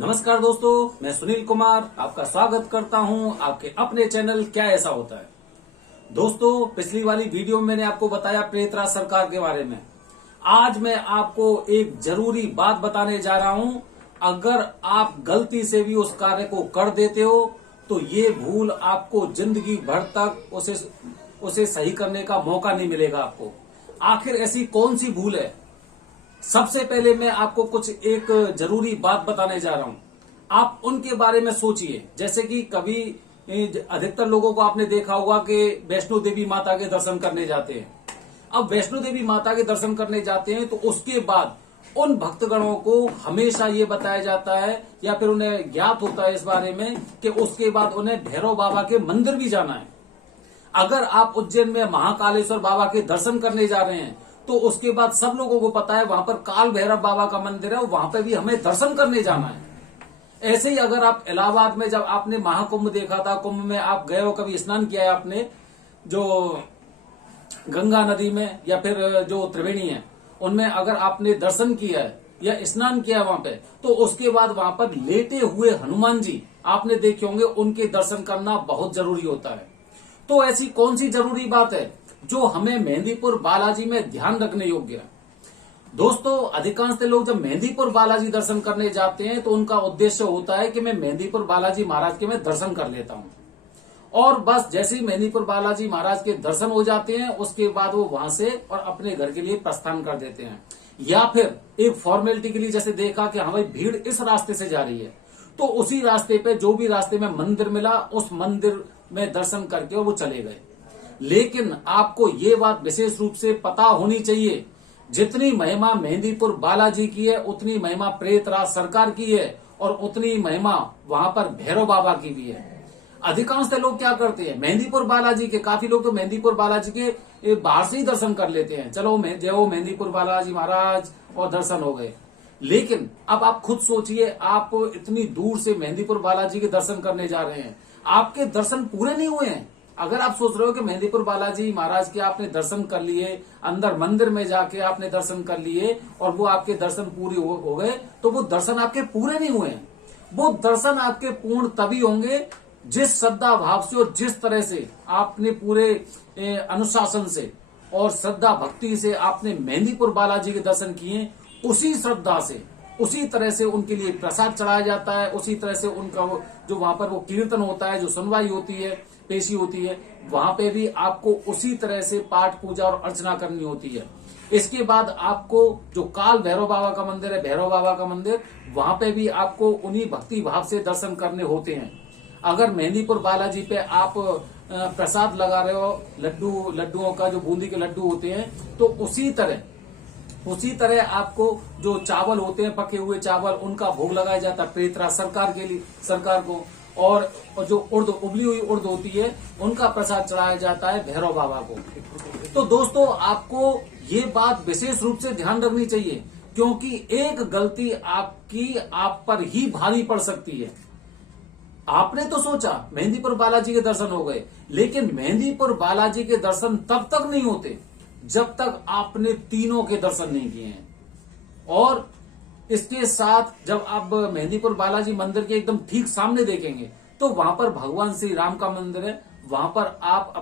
नमस्कार दोस्तों, मैं सुनील कुमार आपका स्वागत करता हूं आपके अपने चैनल क्या ऐसा होता है। दोस्तों, पिछली वाली वीडियो में मैंने आपको बताया प्रेतराज सरकार के बारे में। आज मैं आपको एक जरूरी बात बताने जा रहा हूं। अगर आप गलती से भी उस कार्य को कर देते हो तो ये भूल आपको जिंदगी भर तक उसे सही करने का मौका नहीं मिलेगा आपको। आखिर ऐसी कौन सी भूल है? सबसे पहले मैं आपको कुछ एक जरूरी बात बताने जा रहा हूं। आप उनके बारे में सोचिए। जैसे कि कभी अधिकतर लोगों को आपने देखा होगा कि वैष्णो देवी माता के दर्शन करने जाते हैं। अब वैष्णो देवी माता के दर्शन करने जाते हैं तो उसके बाद उन भक्तगणों को हमेशा ये बताया जाता है या फिर उन्हें ज्ञात होता है इस बारे में कि उसके बाद उन्हें भैरव बाबा के मंदिर भी जाना है। अगर आप उज्जैन में महाकालेश्वर बाबा के दर्शन करने जा रहे हैं तो उसके बाद सब लोगों को पता है वहां पर काल भैरव बाबा का मंदिर है, वहां पर भी हमें दर्शन करने जाना है। ऐसे ही अगर आप इलाहाबाद में जब आपने महाकुंभ देखा था, कुंभ में आप गए हो, कभी स्नान किया है आपने जो गंगा नदी में या फिर जो त्रिवेणी है उनमें अगर आपने दर्शन किया है या स्नान किया है वहां पे, तो उसके बाद वहां पर लेटे हुए हनुमान जी आपने देखे होंगे, उनके दर्शन करना बहुत जरूरी होता है। तो ऐसी कौन सी जरूरी बात है जो हमें मेहंदीपुर बालाजी में ध्यान रखने योग्य है? दोस्तों, अधिकांश लोग जब मेहंदीपुर बालाजी दर्शन करने जाते हैं तो उनका उद्देश्य होता है कि मैं मेहंदीपुर बालाजी महाराज के मैं दर्शन कर लेता हूं और बस जैसे ही मेहंदीपुर बालाजी महाराज के दर्शन हो जाते हैं उसके बाद वो वहां से और अपने घर के लिए प्रस्थान कर देते हैं। या फिर एक फॉर्मेलिटी के लिए जैसे देखा कि हमारी भीड़ इस रास्ते से जा रही है तो उसी रास्ते पे जो भी रास्ते में मंदिर मिला उस मंदिर में दर्शन करके वो चले गए। लेकिन आपको ये बात विशेष रूप से पता होनी चाहिए, जितनी महिमा मेहंदीपुर बालाजी की है उतनी महिमा प्रेतराज सरकार की है और उतनी महिमा वहां पर भैरव बाबा की भी है। अधिकांश लोग क्या करते हैं, मेहंदीपुर बालाजी के, काफी लोग तो मेहंदीपुर बालाजी के बाहर से ही दर्शन कर लेते हैं, चलो जय हो मेहंदीपुर बालाजी महाराज और दर्शन हो गए। लेकिन अब आप खुद सोचिए, आप इतनी दूर से मेहंदीपुर बालाजी के दर्शन करने जा रहे हैं, आपके दर्शन पूरे नहीं हुए हैं। अगर आप सोच रहे हो कि मेहंदीपुर बालाजी महाराज के आपने दर्शन कर लिए, अंदर मंदिर में जाके आपने दर्शन कर लिए और वो आपके दर्शन पूरे हो गए, तो वो दर्शन आपके पूरे नहीं हुए हैं। वो दर्शन आपके पूर्ण तभी होंगे जिस श्रद्धा भाव से और जिस तरह से आपने पूरे अनुशासन से और श्रद्धा भक्ति से आपने मेहंदीपुर बालाजी के दर्शन किए, उसी श्रद्धा से उसी तरह से उनके लिए प्रसाद चढ़ाया जाता है, उसी तरह से उनका जो वहां पर वो कीर्तन होता है, जो सुनवाई होती है, पेशी होती है, वहां पे भी आपको उसी तरह से पाठ पूजा और अर्चना करनी होती है। इसके बाद आपको जो काल भैरव बाबा का मंदिर है, भैरव बाबा का मंदिर, वहां पे भी आपको उन्हीं भक्ति भाव से दर्शन करने होते हैं। अगर मेहंदीपुर बालाजी पे आप प्रसाद लगा रहे हो, लड्डुओं का जो बूंदी के लड्डू होते हैं, तो उसी तरह आपको जो चावल होते हैं, पके हुए चावल, उनका भोग लगाया जाता है प्रेतराज सरकार को। और जो उबली हुई उर्द होती है उनका प्रसाद चढ़ाया जाता है भैरव बाबा को। तो दोस्तों, आपको ये बात विशेष रूप से ध्यान रखनी चाहिए, क्योंकि एक गलती आपकी आप पर ही भारी पड़ सकती है। आपने तो सोचा मेहंदीपुर बालाजी के दर्शन हो गए, लेकिन मेहंदीपुर बालाजी के दर्शन तब तक नहीं होते जब तक आपने तीनों के दर्शन नहीं किए हैं। और इसके साथ जब आप मेहंदीपुर बालाजी मंदिर के एकदम ठीक सामने देखेंगे तो वहां पर भगवान श्री राम का मंदिर है, वहां पर आप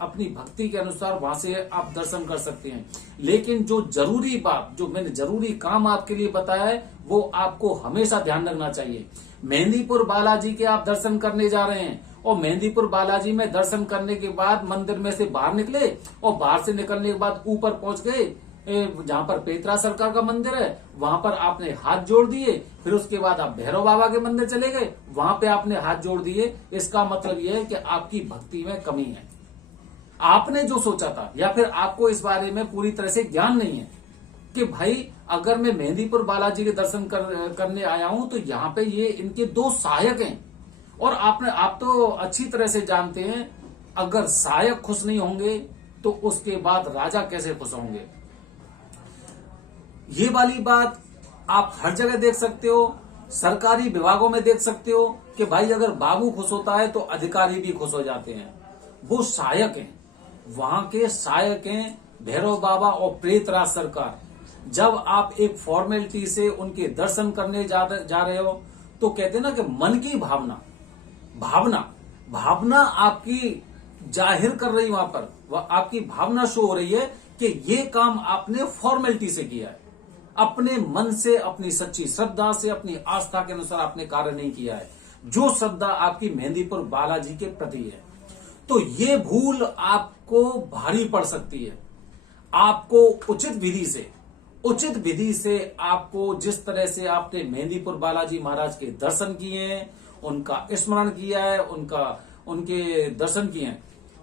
अपनी भक्ति के अनुसार वहां से आप दर्शन कर सकते हैं। लेकिन जो जरूरी बात, जो मैंने जरूरी काम आपके लिए बताया है, वो आपको हमेशा ध्यान रखना चाहिए। मेहंदीपुर बालाजी के आप दर्शन करने जा रहे हैं और मेहंदीपुर बालाजी में दर्शन करने के बाद मंदिर में से बाहर निकले और बाहर से निकलने के बाद ऊपर पहुंच गए जहां पर प्रेतराज सरकार का मंदिर है, वहां पर आपने हाथ जोड़ दिए, फिर उसके बाद आप भैरव बाबा के मंदिर चले गए, वहां पे आपने हाथ जोड़ दिए। इसका मतलब यह है कि आपकी भक्ति में कमी है। आपने जो सोचा था या फिर आपको इस बारे में पूरी तरह से ज्ञान नहीं है कि भाई अगर मैं मेहंदीपुर बालाजी के दर्शन करने आया हूं तो यहाँ पे ये इनके दो सहायक हैं। और आप तो अच्छी तरह से जानते हैं, अगर सहायक खुश नहीं होंगे तो उसके बाद राजा कैसे खुश होंगे। ये वाली बात आप हर जगह देख सकते हो, सरकारी विभागों में देख सकते हो कि भाई अगर बाबू खुश होता है तो अधिकारी भी खुश हो जाते हैं। वो सहायक हैं, वहां के सहायक हैं भैरव बाबा और प्रेतराज सरकार। जब आप एक फॉर्मेलिटी से उनके दर्शन करने जा रहे हो तो कहते हैं ना कि मन की भावना भावना भावना आपकी जाहिर कर रही, वहां पर वह आपकी भावना शो हो रही है कि ये काम आपने फॉर्मेलिटी से किया है, अपने मन से, अपनी सच्ची श्रद्धा से, अपनी आस्था के अनुसार आपने कार्य नहीं किया है, जो श्रद्धा आपकी मेहंदीपुर बालाजी के प्रति है। तो ये भूल आपको भारी पड़ सकती है। आपको उचित विधि से आपको जिस तरह से आपने मेहंदीपुर बालाजी महाराज के दर्शन किए हैं, उनका स्मरण किया है, उनके दर्शन किए हैं,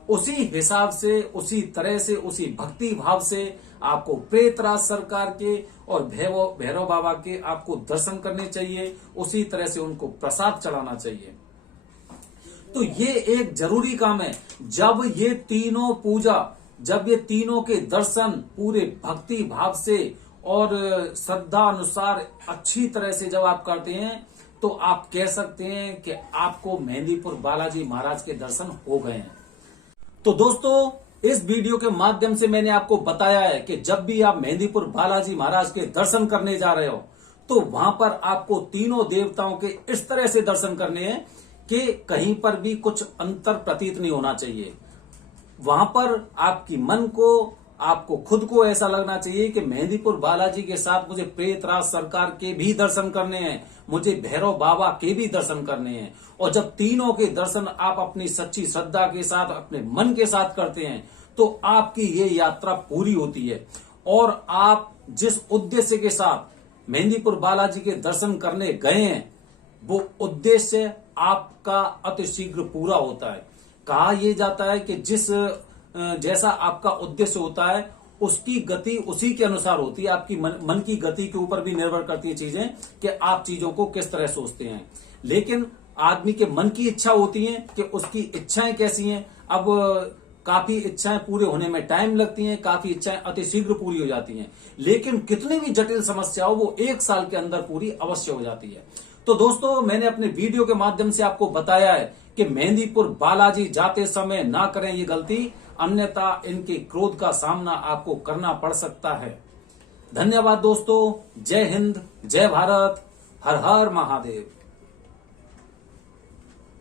उसी हिसाब से, उसी तरह से, उसी भक्ति भाव से आपको प्रेतराज सरकार के और भैरव बाबा के आपको दर्शन करने चाहिए। उसी तरह से उनको प्रसाद चढ़ाना चाहिए। तो ये एक जरूरी काम है। जब ये तीनों के दर्शन पूरे भक्ति भाव से और श्रद्धा अनुसार अच्छी तरह से जब आप करते हैं, तो आप कह सकते हैं कि आपको मेहंदीपुर बालाजी महाराज के दर्शन हो गए हैं। तो दोस्तों, इस वीडियो के माध्यम से मैंने आपको बताया है कि जब भी आप मेहंदीपुर बालाजी महाराज के दर्शन करने जा रहे हो, तो वहां पर आपको तीनों देवताओं के इस तरह से दर्शन करने हैं कि कहीं पर भी कुछ अंतर प्रतीत नहीं होना चाहिए। वहां पर आपको खुद को ऐसा लगना चाहिए कि मेहंदीपुर बालाजी के साथ मुझे प्रेतराज सरकार के भी दर्शन करने हैं, मुझे भैरव बाबा के भी दर्शन करने हैं। और जब तीनों के दर्शन आप अपनी सच्ची श्रद्धा के साथ, अपने मन के साथ करते हैं, तो आपकी ये यात्रा पूरी होती है। और आप जिस उद्देश्य के साथ मेहंदीपुर बालाजी के दर्शन करने गए हैं, वो उद्देश्य आपका अतिशीघ्र पूरा होता है। कहा यह जाता है कि जैसा आपका उद्देश्य होता है, उसकी गति उसी के अनुसार होती है। आपकी मन की गति के ऊपर भी निर्भर करती है चीजें, कि आप चीजों को किस तरह सोचते हैं। लेकिन आदमी के मन की इच्छा होती है कि उसकी इच्छाएं कैसी हैं। अब काफी इच्छाएं पूरे होने में टाइम लगती हैं, काफी इच्छाएं अतिशीघ्र पूरी हो जाती हैं। लेकिन कितनी भी जटिल समस्या हो, वो 1 साल के अंदर पूरी अवश्य हो जाती है। तो दोस्तों, मैंने अपने वीडियो के माध्यम से आपको बताया है कि मेहंदीपुर बालाजी जाते समय ना करें ये गलती, अन्यथा इनके क्रोध का सामना आपको करना पड़ सकता है। धन्यवाद दोस्तों। जय हिंद, जय भारत, हर हर महादेव।